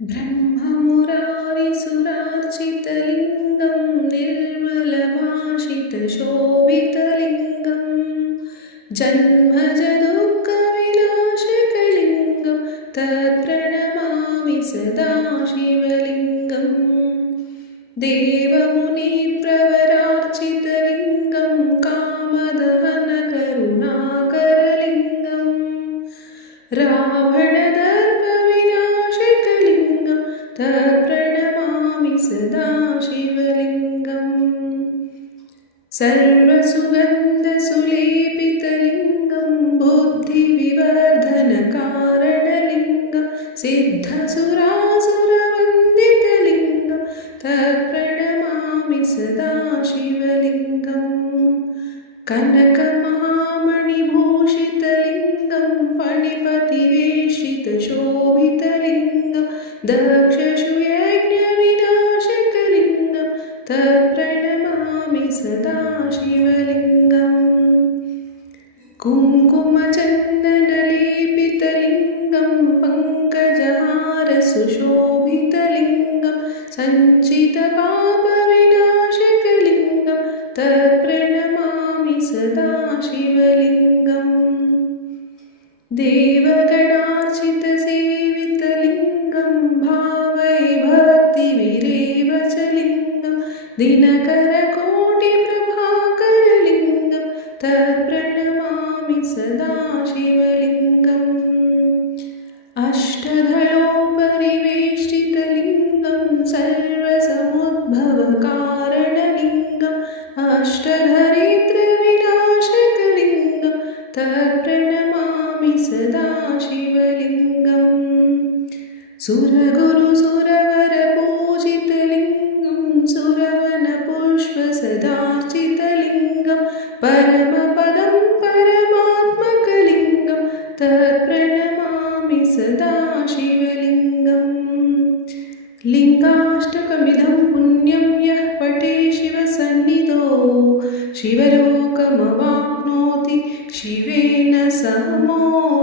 ब्रह्ममुरारिसुरार्चितलिङ्गं निर्मलभाषितशोभितलिङ्गं जन्मजदुःखविनाशकलिङ्गं तत्प्रणमामि सदा शिवलिङ्गं देवमुनिप्रवरार्चितलिङ्गं कामदहनकरुणाकरलिङ्गं रावणदर्पविनाशकलिङ्गं तत्प्रणमामि सदा शिवलिङ्गं सर्वसुगन्धसुलेपितलिङ्गं बुद्धिविवर्धनकारणलिङ्गं सिद्धसुरासुरवन्दितलिङ्गं तत्प्रणमामि सदा शिवलिङ्गं कनकमहामणिभूषितलिङ्गं फणिपतिवेशितशोभितलिङ्गं दक्षशूयज्ञविनाशकलिङ्गं तत्प्रणमामि सदा शिवलिङ्गं कुङ्कुमचन्दनलेपितलिङ्गं पङ्कजहारसुशोभितलिङ्गं सञ्चितपापविनाशकलिङ्गं तत्प्रणमामि सदा शिवलिङ्गं देवगणार्चितसेवितलिङ्गं भावै भक्तिविरेवचलिङ्गं दिनकरकोटिप्रभाकरलिङ्गं तत्प्रणमामि सदा शिवलिङ्गम् अष्टदलोपरिवेष्टितलिङ्गं सर्वसमुद्भवकारणलिङ्गम् अष्टधरित्रविनाशकलिङ्गं तत्प्रणमामि सदा शिवलिङ्गं सुरगुरुसुरवरपूजितलिङ्गं सुरवनपुष्पसदार्चितलिङ्गं परमपदं परमात्मकलिङ्गं तत्प्रणमामि सदा शिवलिङ्गं लिङ्गाष्टकमिदं पुण्यं यः पठे शिवसन्निधौ शिवलोकमवाप्नोति शिवेन सह मोक्षम्।